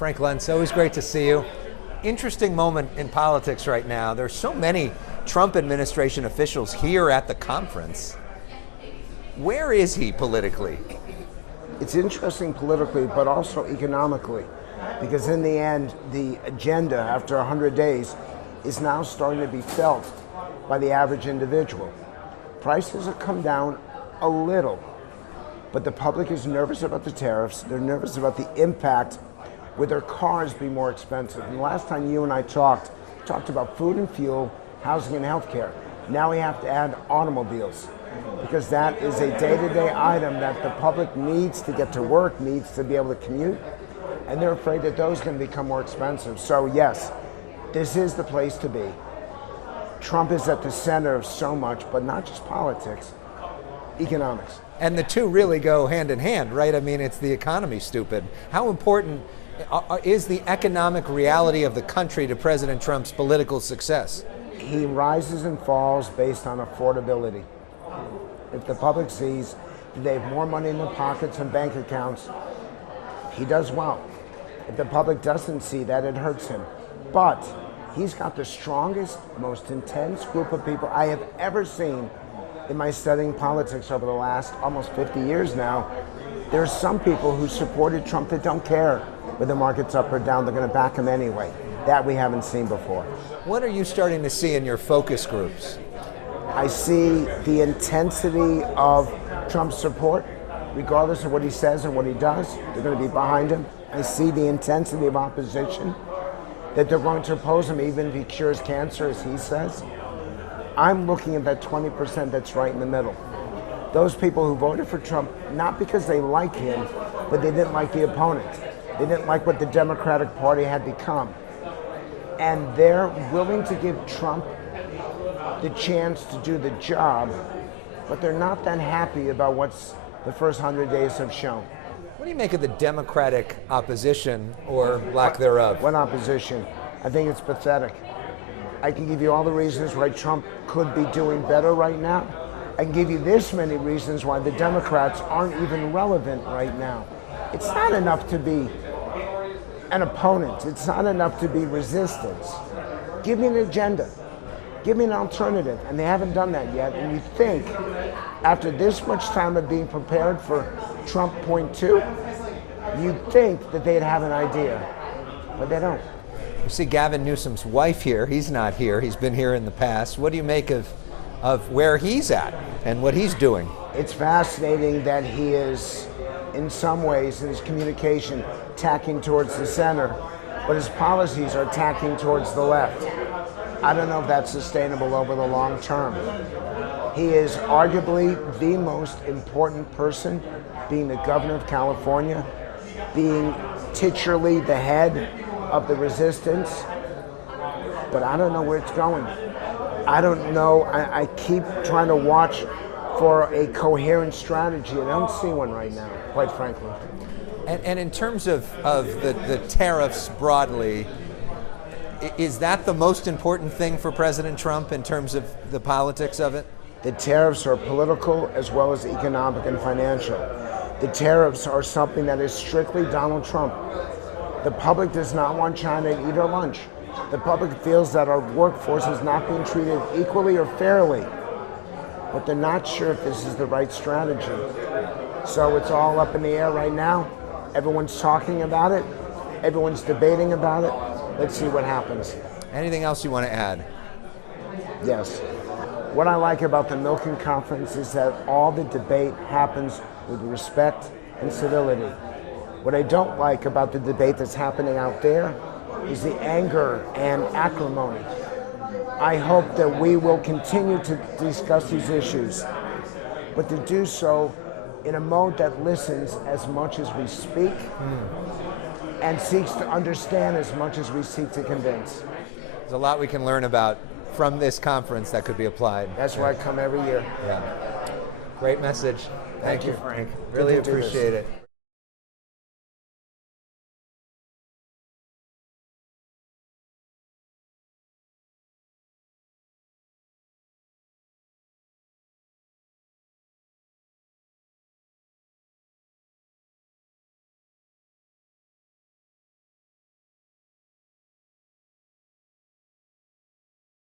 Frank Luntz, always great to see you. Interesting moment in politics right now. There's so many Trump administration officials here at the conference. Where is he politically? It's interesting politically, but also economically, because in the end, the agenda after 100 days is now starting to be felt by the average individual. Prices have come down a little, but the public is nervous about the tariffs. They're nervous about the impact with their cars being more expensive. And the last time you and I talked about food and fuel, housing and healthcare. Now we have to add automobiles, because that is a day-to-day item that the public needs to get to work, needs to be able to commute, and they're afraid that those are going to become more expensive. So yes, this is the place to be. Trump is at the center of so much, but not just politics, economics. And the two really go hand in hand, right? I mean, it's the economy, stupid. How important is the economic reality of the country to President Trump's political success? He rises and falls based on affordability. If the public sees that they have more money in their pockets and bank accounts, he does well. If the public doesn't see that, it hurts him. But he's got the strongest, most intense group of people I have ever seen in my studying politics over the last almost 50 years now. There are some people who supported Trump that don't care whether the market's up or down, they're going to back him anyway. That we haven't seen before. What are you starting to see in your focus groups? I see the intensity of Trump's support, regardless of what he says and what he does. They're going to be behind him. I see the intensity of opposition, that they're going to oppose him even if he cures cancer, as he says. I'm looking at that 20% that's right in the middle. Those people who voted for Trump, not because they like him, but they didn't like the opponent. They didn't like what the Democratic Party had become. And they're willing to give Trump the chance to do the job, but they're not that happy about what's the first 100 days have shown. What do you make of the Democratic opposition, or lack thereof? What opposition? I think it's pathetic. I can give you all the reasons why Trump could be doing better right now. I can give you this many reasons why the Democrats aren't even relevant right now. It's not enough to be an opponent. It's not enough to be resistance. Give me an agenda. Give me an alternative. And they haven't done that yet. And you think, after this much time of being prepared for Trump point two, you'd think that they'd have an idea. But they don't. You see Gavin Newsom's wife here. He's not here. He's been here in the past. What do you make of where he's at and what he's doing? It's fascinating that he is, in some ways, in his communication, tacking towards the center, but his policies are tacking towards the left. I don't know if that's sustainable over the long term. He is arguably the most important person, being the governor of California, being titularly the head of the resistance, but I don't know where it's going. I don't know. I keep trying to watch for a coherent strategy. I don't see one right now, quite frankly. And in terms of the tariffs broadly, is that the most important thing for President Trump in terms of the politics of it? The tariffs are political as well as economic and financial. The tariffs are something that is strictly Donald Trump. The public does not want China to eat our lunch. The public feels that our workforce is not being treated equally or fairly, but they're not sure if this is the right strategy. So it's all up in the air right now. Everyone's talking about it. Everyone's debating about it. Let's see what happens. Anything else you want to add? Yes. What I like about the Milken Conference is that all the debate happens with respect and civility. What I don't like about the debate that's happening out there is the anger and acrimony. I hope that we will continue to discuss these issues, but to do so in a mode that listens as much as we speak and seeks to understand as much as we seek to convince. There's a lot we can learn about from this conference that could be applied. That's why I come every year. Yeah. Great message. Thank you, Frank. Good Really to do this. appreciate it.